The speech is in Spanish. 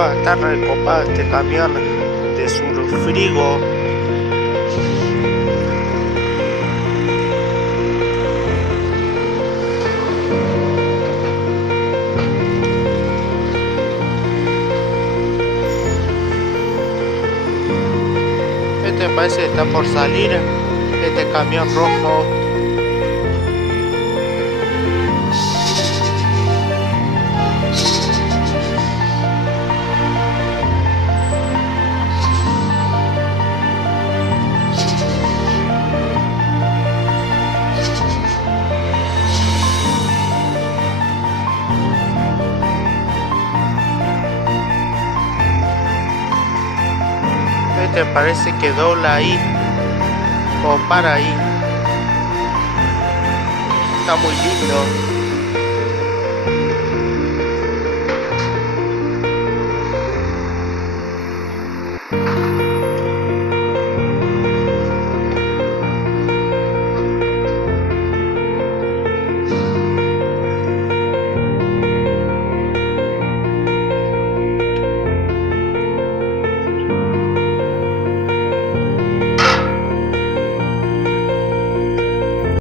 Fua, está recopado este camión de Surfrigo. Este parece que está por salir. Este camión rojo. Este parece que dobla ahí o para ahí. Está muy lindo.